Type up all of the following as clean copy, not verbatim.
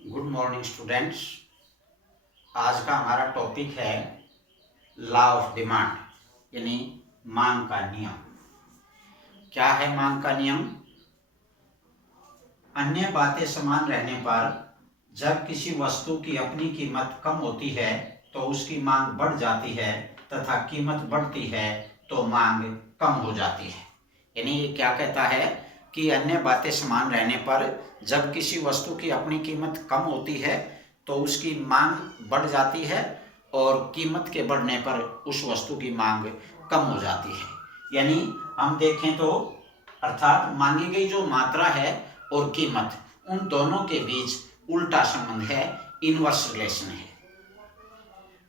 Good morning students. आज का हमारा टॉपिक है लॉ ऑफ डिमांड यानी मांग का नियम। क्या है मांग का नियम? अन्य बातें समान रहने पर जब किसी वस्तु की अपनी कीमत कम होती है तो उसकी मांग बढ़ जाती है तथा कीमत बढ़ती है तो मांग कम हो जाती है। यानी ये क्या कहता है कि अन्य बातें समान रहने पर जब किसी वस्तु की अपनी कीमत कम होती है तो उसकी मांग बढ़ जाती है और कीमत के बढ़ने पर उस वस्तु की मांग कम हो जाती है। यानी हम देखें तो अर्थात मांगी गई जो मात्रा है और कीमत, उन दोनों के बीच उल्टा संबंध है, इनवर्स रिलेशन है।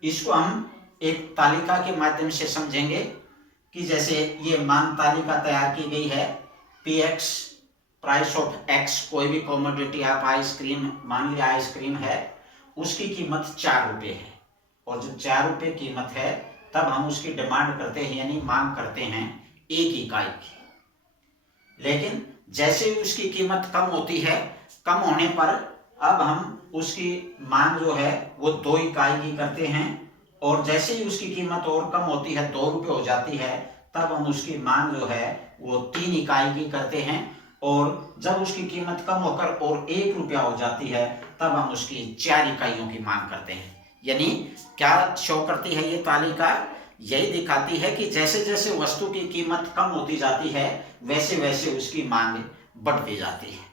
इसको हम एक तालिका के माध्यम से समझेंगे कि जैसे ये मांग तालिका तैयार की गई है। Px प्राइस ऑफ x, कोई भी कॉमोडिटी आप आइसक्रीम मान लिया आइसक्रीम है, उसकी कीमत 4 रुपये है और जब 4 रुपये कीमत है तब हम उसकी डिमांड करते हैं यानी मांग करते हैं 1 इकाई की। लेकिन जैसे ही उसकी कीमत कम होती है, कम होने पर अब हम उसकी मांग जो है वो 2 इकाई की करते हैं और जैसे ही उसकी कीमत और कम होती है, 2 रुपये हो जाती है, तब हम उसकी मांग जो है वो 3 इकाई की करते हैं और जब उसकी कीमत कम होकर और 1 रुपया हो जाती है तब हम उसकी 4 इकाइयों की मांग करते हैं। यानी क्या शो करती है ये तालिका? यही दिखाती है कि जैसे जैसे वस्तु की कीमत कम होती जाती है वैसे वैसे उसकी मांग बढ़ती जाती है।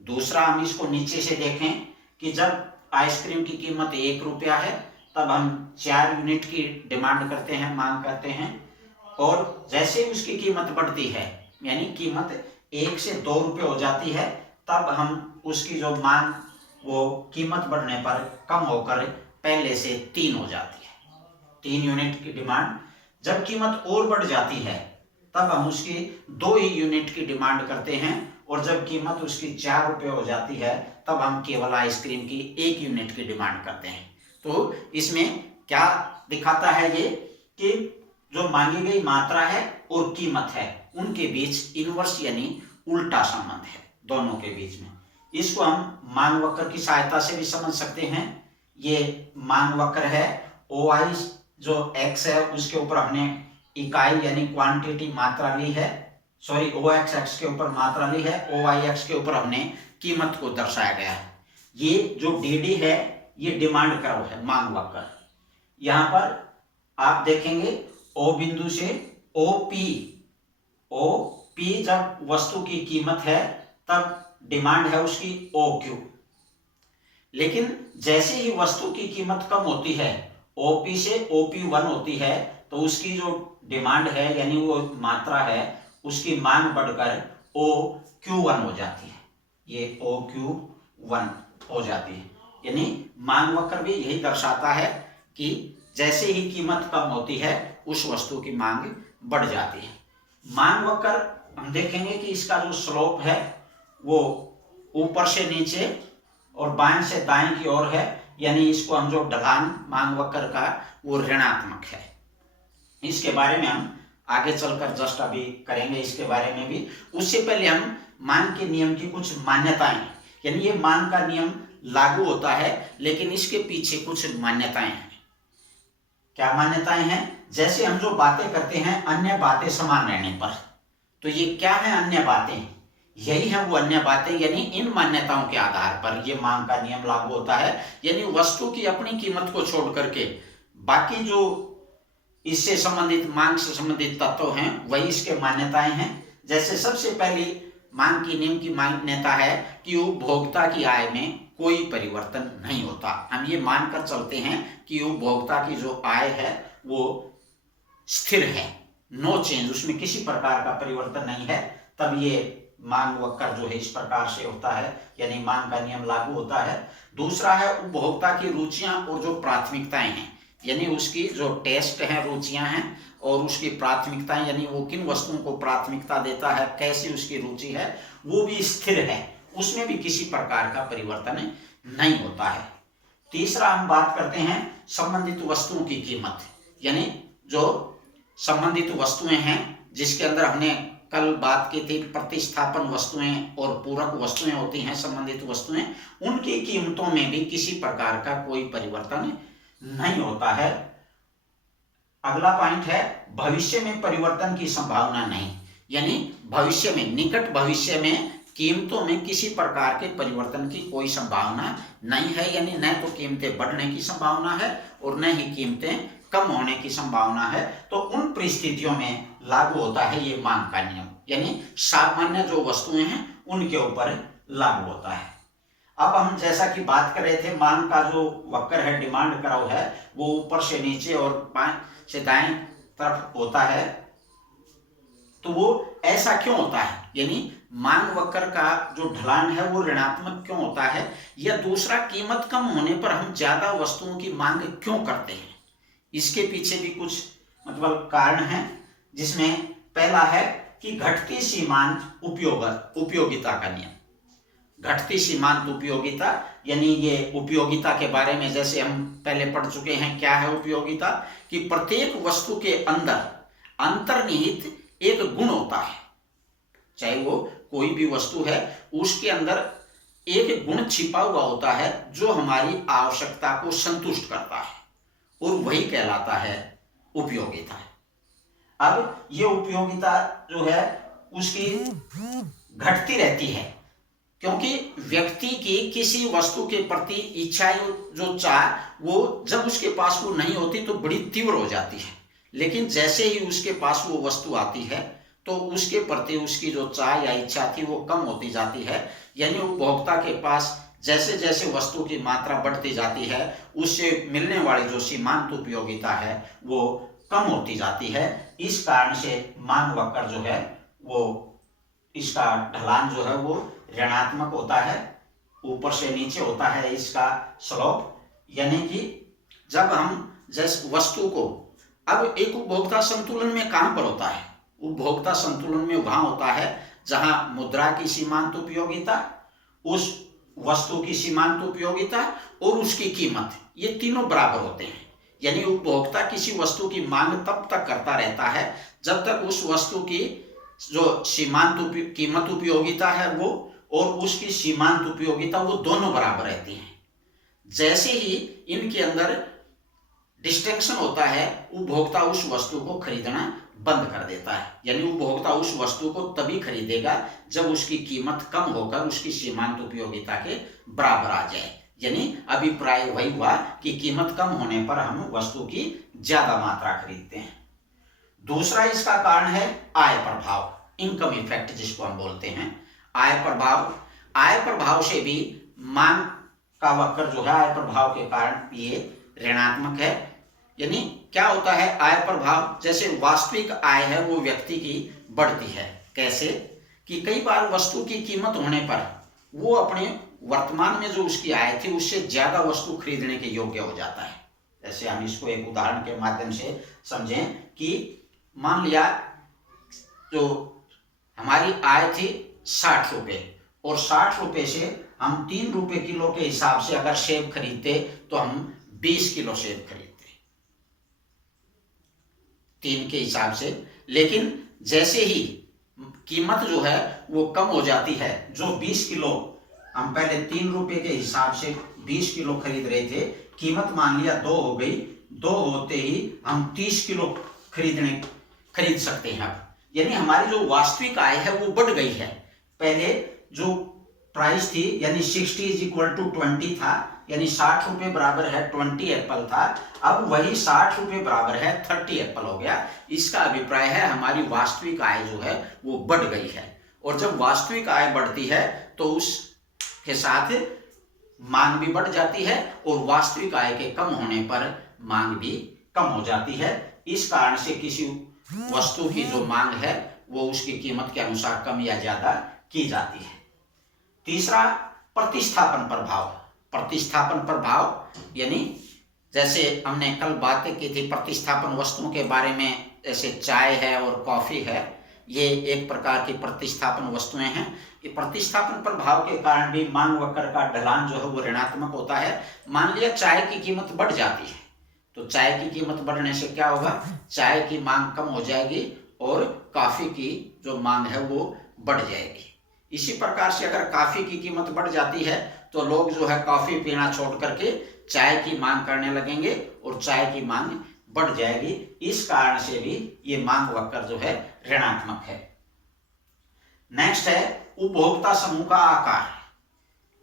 दूसरा, हम इसको नीचे से देखें कि जब आइसक्रीम की कीमत 1 रुपया है तब हम 4 यूनिट की डिमांड करते हैं, मांग करते हैं और जैसे ही उसकी कीमत बढ़ती है यानी कीमत 1 से 2 रुपये हो जाती है तब हम उसकी जो मांग वो कीमत बढ़ने पर कम होकर पहले से 3 हो जाती है। 3 यूनिट की डिमांड। जब कीमत और बढ़ जाती है तब हम उसकी 2 ही यूनिट की डिमांड करते हैं और जब कीमत उसकी 4 रुपये हो जाती है तब हम केवल आइसक्रीम की 1 यूनिट की डिमांड करते हैं। तो इसमें क्या दिखाता है ये कि जो मांगी गई मात्रा है और कीमत है उनके बीच इनवर्स यानी उल्टा संबंध है दोनों के बीच में। इसको हम मांग वक्र की सहायता से भी समझ सकते हैं। ये मांग वक्र है, OI जो x है उसके ऊपर हमने इकाई यानी क्वांटिटी मात्रा ली है, सॉरी OX x के ऊपर मात्रा ली है, OY x के ऊपर हमने कीमत को दर्शाया गया है। ये जो DD है ये डिमांड कर्व है, मांग वक्र। यहां पर आप देखेंगे O बिंदु से OP जब वस्तु की कीमत है तब डिमांड है उसकी OQ। लेकिन जैसे ही वस्तु की कीमत कम होती है, OP से OP1 होती है, तो उसकी जो डिमांड है यानी वो मात्रा है उसकी मांग बढ़कर OQ1 हो जाती है। ये OQ1 हो जाती है। यानी मांग वक्र भी यही दर्शाता है कि जैसे ही कीमत कम होती है उस वस्तु की मांग बढ़ जाती है। मांग वक्र हम देखेंगे कि इसका जो स्लोप है वो ऊपर से नीचे और बाएं से दाएं की ओर है, यानी इसको हम जो ढलान मांग वक्र का वो ऋणात्मक है। इसके बारे में हम आगे चलकर जस्ट अभी करेंगे इसके बारे में भी। उससे पहले हम मांग के नियम की कुछ मान्यताएं, यानी ये मांग का नियम लागू होता है लेकिन इसके पीछे कुछ मान्यताएं हैं। क्या मान्यताएं हैं? जैसे हम जो बातें करते हैं अन्य बातें समान रहने पर, तो ये क्या है अन्य बातें? यही है वो अन्य बातें, यानी इन मान्यताओं के आधार पर ये मांग का नियम लागू होता है। यानी वस्तु की अपनी कीमत को छोड़ करके बाकी जो इससे संबंधित मांग से संबंधित तत्व हैं वही इसके मान्यताएं हैं। जैसे सबसे पहली मांग की नियम की मान्यता है कि उपभोक्ता की आय में कोई परिवर्तन नहीं होता। हम ये मानकर चलते हैं कि उपभोक्ता की जो आय है वो स्थिर है, नो चेंज, उसमें किसी प्रकार का परिवर्तन नहीं है, तब ये मांग वक्र जो है इस प्रकार से होता है, यानी मांग का नियम लागू होता है। दूसरा है उपभोक्ता की रुचियां और जो प्राथमिकताएं हैं, यानी उसकी जो टेस्ट है, रुचियां हैं और उसकी प्राथमिकताएं, यानी वो किन वस्तुओं को प्राथमिकता देता है, कैसी उसकी रुचि है, वो भी स्थिर है, उसमें भी किसी प्रकार का परिवर्तन नहीं होता है। तीसरा हम बात करते हैं संबंधित वस्तुओं की कीमत, यानी जो संबंधित वस्तुएं हैं जिसके अंदर हमने कल बात की थी, प्रतिस्थापन वस्तुएं और पूरक वस्तुएं होती हैं, संबंधित वस्तुएं, उनकी कीमतों में भी किसी प्रकार का कोई परिवर्तन नहीं होता है। अगला पॉइंट है, भविष्य में परिवर्तन की संभावना नहीं, यानी भविष्य में, निकट भविष्य में कीमतों में किसी प्रकार के परिवर्तन की कोई संभावना नहीं है, यानी न तो कीमतें बढ़ने की संभावना है और न ही कीमतें कम होने की संभावना है। तो उन परिस्थितियों में लागू होता है ये मांग का नियम, यानी सामान्य जो वस्तुएं हैं उनके ऊपर लागू होता है। अब हम जैसा कि बात कर रहे थे, मांग का जो वक्र है, डिमांड कर्व है, वो ऊपर से नीचे और बाएं से दाएं तरफ होता है। तो वो ऐसा क्यों होता है, यानी मांग वक्र का जो ढलान है वो ऋणात्मक क्यों होता है, या दूसरा कीमत कम होने पर हम ज्यादा वस्तुओं की मांग क्यों करते हैं, इसके पीछे भी कुछ मतलब कारण है। जिसमें पहला है कि घटती सीमांत उपयोगिता का नियम। घटती सीमांत उपयोगिता, यानी ये उपयोगिता के बारे में जैसे हम पहले पढ़ चुके हैं, क्या है उपयोगिता, कि प्रत्येक वस्तु के अंदर अंतर्निहित एक गुण होता है, चाहे वो कोई भी वस्तु है, उसके अंदर एक गुण छिपा हुआ होता है जो हमारी आवश्यकता को संतुष्ट करता है, और वही कहलाता है उपयोगिता। अब ये उपयोगिता जो है उसकी घटती रहती है, क्योंकि व्यक्ति की किसी वस्तु के प्रति इच्छा, जो चाह, वो जब उसके पास वो नहीं होती तो बड़ी तीव्र हो जाती है, लेकिन जैसे ही उसके पास वो वस्तु आती है तो उसके प्रति उसकी जो चाह या इच्छा थी वो कम होती जाती है। यानी उपभोक्ता के पास जैसे जैसे वस्तु की मात्रा बढ़ती जाती है, उससे मिलने वाली जो सीमांत उपयोगिता है वो कम होती जाती है। इस कारण से मांग वक्र जो है वो, इसका ढलान जो है वो ऋणात्मक होता है, ऊपर से नीचे होता है इसका स्लोप। यानी कि जब हम जिस वस्तु को, अब एक उपभोक्ता संतुलन में कहां पर होता है, उपभोक्ता संतुलन में वहां होता है जहां मुद्रा की सीमांत उपयोगिता, उस वस्तु की सीमांत उपयोगिता और उसकी कीमत, ये तीनों बराबर होते हैं। यानी उपभोक्ता किसी वस्तु की मांग तब तक करता रहता है जब तक उस वस्तु की जो सीमांत कीमत उपयोगिता है वो और उसकी सीमांत उपयोगिता वो दोनों बराबर रहती हैं। जैसे ही इनके अंदर डिस्टिंक्शन होता है, उपभोक्ता उस वस्तु को खरीदना बंद कर देता है। यानी उपभोक्ता उस वस्तु को तभी खरीदेगा जब उसकी कीमत कम होकर उसकी सीमांत उपयोगिता के बराबर आ जाए। यानी अभिप्राय वही हुआ कि कीमत कम होने पर हम वस्तु की ज्यादा मात्रा खरीदते हैं। दूसरा इसका कारण है आय प्रभाव, इनकम इफेक्ट जिसको हम बोलते हैं। आय प्रभाव से भी मांग का वक्र जो है आय प्रभाव के कारण ये ऋणात्मक है। यानी क्या होता है आय प्रभाव, जैसे वास्तविक आय है वो व्यक्ति की बढ़ती है। कैसे कि कई बार वस्तु की कीमत होने पर वो अपने वर्तमान में जो उसकी आय थी उससे ज्यादा वस्तु खरीदने के योग्य हो जाता है। जैसे हम इसको एक उदाहरण के माध्यम से समझें कि मान लिया जो हमारी आय थी 60 रुपए, और 60 रुपए से हम 3 रुपए किलो के हिसाब से अगर सेब खरीदते तो हम 20 किलो सेब खरीदते 3 के हिसाब से। लेकिन जैसे ही कीमत जो है वो कम हो जाती है, जो 20 किलो हम पहले 3 रुपए के हिसाब से 20 किलो खरीद रहे थे, कीमत मान लिया 2 हो गई, 2 होते ही हम 30 किलो खरीद सकते हैं। अब यानी हमारी जो वास्तविक आय है वो बढ़ गई है। पहले जो प्राइस थी यानी 60 = 20 था, यानी 60 रुपए बराबर है 20 एप्पल था, अब वही 60 रुपए बराबर है 30 एप्पल हो गया। इसका अभिप्राय है हमारी वास्तविक आय जो है वो बढ़ गई है, और जब वास्तविक आय बढ़ती है तो उसके साथ मांग भी बढ़ जाती है, और वास्तविक आय के कम होने पर मांग भी कम हो जाती है। इस कारण से किसी वस्तु की जो मांग है वो उसकी कीमत के अनुसार कम या ज्यादा की जाती है। तीसरा प्रतिस्थापन प्रभाव। प्रतिस्थापन प्रभाव यानी जैसे हमने कल बातें की थी प्रतिस्थापन वस्तुओं के बारे में, जैसे चाय है और कॉफी है, ये एक प्रकार की प्रतिस्थापन वस्तुएं हैं। ये प्रतिस्थापन प्रभाव के कारण भी मांग वक्र का ढलान जो है वो ऋणात्मक होता है। मान लिया चाय की कीमत बढ़ जाती है, तो चाय की कीमत बढ़ने से क्या होगा, चाय की मांग कम हो जाएगी और कॉफी की जो मांग है वो बढ़ जाएगी। इसी प्रकार से अगर कॉफी की कीमत बढ़ जाती है तो लोग जो है कॉफी पीना छोड़ करके चाय की मांग करने लगेंगे और चाय की मांग बढ़ जाएगी। इस कारण से भी ये मांग वक्र जो है ऋणात्मक है। नेक्स्ट है उपभोक्ता समूह का आकार,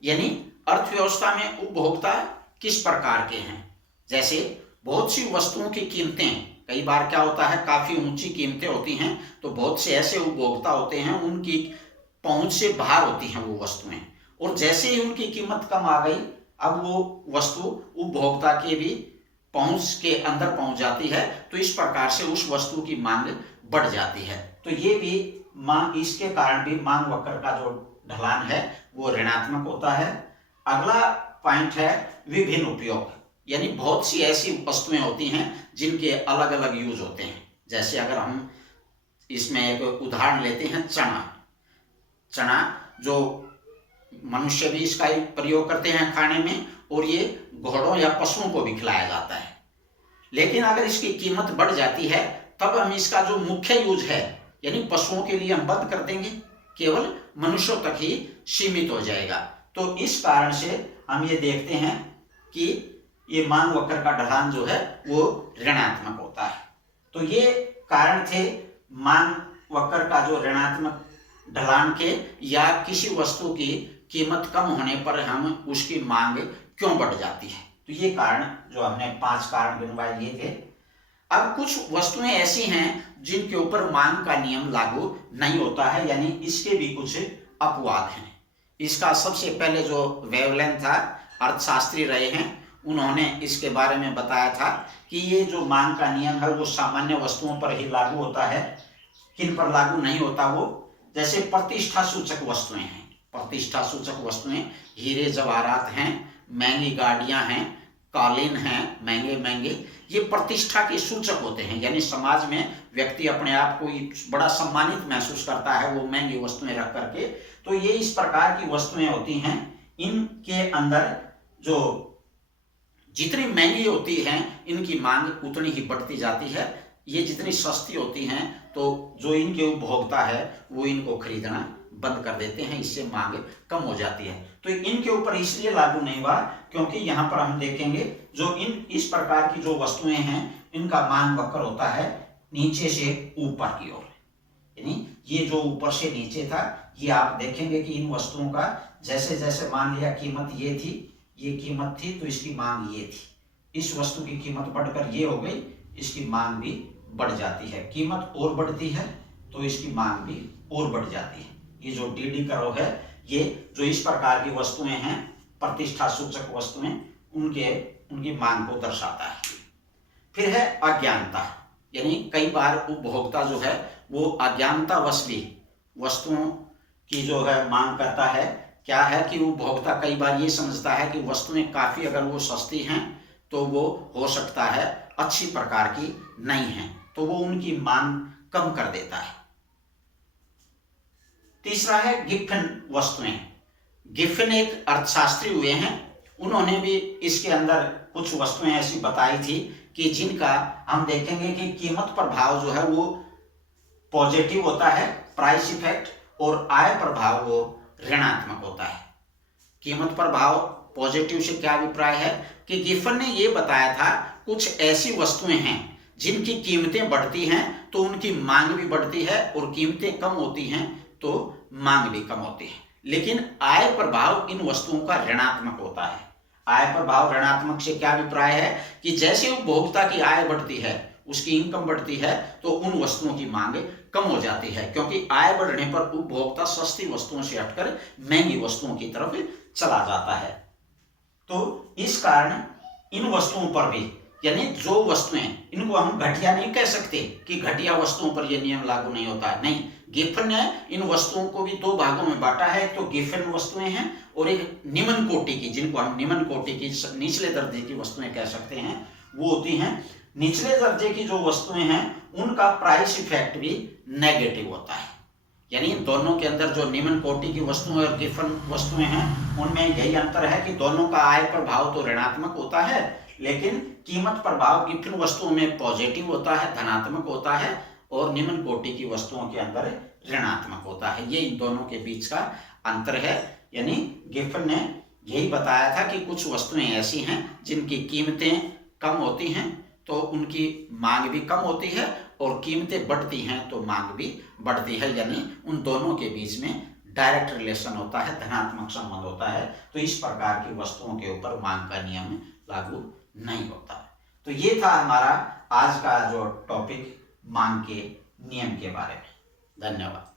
यानी अर्थव्यवस्था में उपभोक्ता किस प्रकार के हैं। जैसे बहुत सी वस्तुओं की कीमतें, कई बार क्या होता है काफी ऊंची कीमतें होती हैं, तो बहुत से ऐसे उपभोक्ता होते हैं उनकी पहुंच से बाहर होती हैं वो वस्तुएं, और जैसे ही उनकी कीमत कम आ गई अब वो वस्तु उपभोक्ता के भी पहुंच के अंदर पहुंच जाती है, तो इस प्रकार से उस वस्तु की मांग बढ़ जाती है। तो ये भी मांग, इसके कारण भी मांग वक्र का जो ढलान है वो ऋणात्मक होता है। अगला पॉइंट है विभिन्न उपयोग, यानी बहुत सी ऐसी वस्तुएं होती हैं जिनके अलग अलग यूज होते हैं। जैसे अगर हम इसमें एक उदाहरण लेते हैं चना जो मनुष्य भी इसका प्रयोग करते हैं खाने में, और ये घोड़ों या पशुओं को भी खिलाया जाता है। लेकिन अगर इसकी कीमत बढ़ जाती है तब हम इसका जो मुख्य यूज है यानी पशुओं के लिए हम बंद कर देंगे, केवल मनुष्यों तक ही सीमित हो जाएगा। तो इस कारण से हम ये देखते हैं कि ये मांग वक्र का ढलान जो है वो ऋणात्मक होता है। तो ये कारण थे मांग वक्र का जो ऋणात्मक ढलान के, या किसी वस्तु की कीमत कम होने पर हम उसकी मांग क्यों बढ़ जाती है। तो ये कारण जो हमने 5 कारण गिनवाए ये थे। अब कुछ वस्तुएं ऐसी हैं जिनके ऊपर मांग का नियम लागू नहीं होता है, यानी इसके भी कुछ अपवाद हैं। इसका सबसे पहले जो वेवलेन था, अर्थशास्त्री रहे हैं, उन्होंने इसके बारे में बताया था कि ये जो मांग का नियम है वो सामान्य वस्तुओं पर ही लागू होता है, किन पर लागू नहीं होता वो। जैसे प्रतिष्ठा सूचक वस्तुएं हैं, प्रतिष्ठा सूचक वस्तुएं हीरे जवाहरात हैं, महंगी गाड़ियां हैं, कालीन हैं महंगे महंगे, ये प्रतिष्ठा के सूचक होते हैं। यानी समाज में व्यक्ति अपने आप को बड़ा सम्मानित महसूस करता है वो महंगी वस्तुएं रख करके। तो ये इस प्रकार की वस्तुएं होती हैं, इनके अंदर जो जितनी महंगी होती हैं इनकी मांग उतनी ही बढ़ती जाती है। ये जितनी सस्ती होती हैं तो जो इनके उपभोक्ता है वो इनको खरीदना बंद कर देते हैं, इससे मांग कम हो जाती है। तो इनके ऊपर इसलिए लागू नहीं हुआ क्योंकि यहाँ पर हम देखेंगे जो इस प्रकार की जो वस्तुएं हैं इनका मांग वक्र होता है नीचे से ऊपर की ओर, यानी ये जो ऊपर से नीचे था, ये आप देखेंगे कि इन वस्तुओं का जैसे जैसे मान लिया कीमत ये थी, ये कीमत थी तो इसकी मांग ये थी, इस वस्तु की कीमत बढ़कर ये हो गई, इसकी मांग भी बढ़ जाती है। कीमत और बढ़ती है तो इसकी मांग भी और बढ़ जाती है। ये जो डी कर्व है ये जो इस प्रकार की वस्तुएं हैं प्रतिष्ठा सूचक वस्तुएं, उनकी मांग को दर्शाता है। फिर है अज्ञानता, यानी कई बार उपभोक्ता जो है वो अज्ञानतावश भी वस्तुओं की जो है मांग करता है। क्या है कि उपभोक्ता कई बार ये समझता है कि वस्तुएं काफी अगर वो सस्ती हैं तो वो हो सकता है अच्छी प्रकार की नहीं है, तो वो उनकी मांग कम कर देता है। तीसरा है गिफ्टन वस्तुएं। गिफ्टन एक अर्थशास्त्री हुए हैं, उन्होंने भी इसके अंदर कुछ वस्तुएं ऐसी बताई थी कि जिनका हम देखेंगे कि कीमत प्रभाव जो है वो पॉजिटिव होता है, प्राइस इफेक्ट, और आय प्रभाव वो ऋणात्मक होता है। कीमत प्रभाव पॉजिटिव से क्या अभिप्राय है कि गिफ्टन ने ये बताया था कुछ ऐसी वस्तुएं हैं जिनकी कीमतें बढ़ती हैं तो उनकी मांग भी बढ़ती है, और कीमतें कम होती हैं तो मांग भी कम होती है। लेकिन आय प्रभाव इन वस्तुओं का ऋणात्मक होता है। आय प्रभाव ऋणात्मक से क्या अभिप्राय है कि जैसे उपभोक्ता की आय बढ़ती है, उसकी इनकम बढ़ती है, तो उन वस्तुओं की मांग कम हो जाती है, क्योंकि आय बढ़ने पर उपभोक्ता सस्ती वस्तुओं से हटकर महंगी वस्तुओं की तरफ चला जाता है। तो इस कारण इन वस्तुओं पर भी, यानी जो वस्तुएं, इनको हम घटिया नहीं कह सकते कि घटिया वस्तुओं पर यह नियम लागू नहीं होता है, नहीं। गिफ्टन ने इन वस्तुओं को भी 2 भागों में बांटा है, एक तो गिफ्टन वस्तुएं हैं और एक निम्न कोटि की, जिनको हम निम्न कोटि की निचले दर्जे की वस्तुएं कह सकते हैं, वो होती हैं। निचले दर्जे की जो वस्तुएं हैं उनका प्राइस इफेक्ट भी नेगेटिव होता है, यानी दोनों के अंदर जो निम्न कोटि की वस्तुएं और गिफ्टन वस्तुएं हैं उनमें यही अंतर है कि दोनों का आय प्रभाव तो ऋणात्मक होता है, लेकिन कीमत प्रभाव गिफ्टन वस्तुओं में पॉजिटिव होता है, धनात्मक होता है, और निम्न कोटि की वस्तुओं के अंदर ऋणात्मक होता है। ये इन दोनों के बीच का अंतर है। यानी गिब्सन ने यही बताया था कि कुछ वस्तुएं ऐसी हैं जिनकी कीमतें कम होती हैं तो उनकी मांग भी कम होती है, और कीमतें बढ़ती हैं तो मांग भी बढ़ती है। यानी उन दोनों के बीच में डायरेक्ट रिलेशन होता है, धनात्मक संबंध होता है। तो इस प्रकार की वस्तुओं के ऊपर मांग का नियम लागू नहीं होता है। तो ये था हमारा आज का जो टॉपिक मांग के नियम के बारे में। धन्यवाद।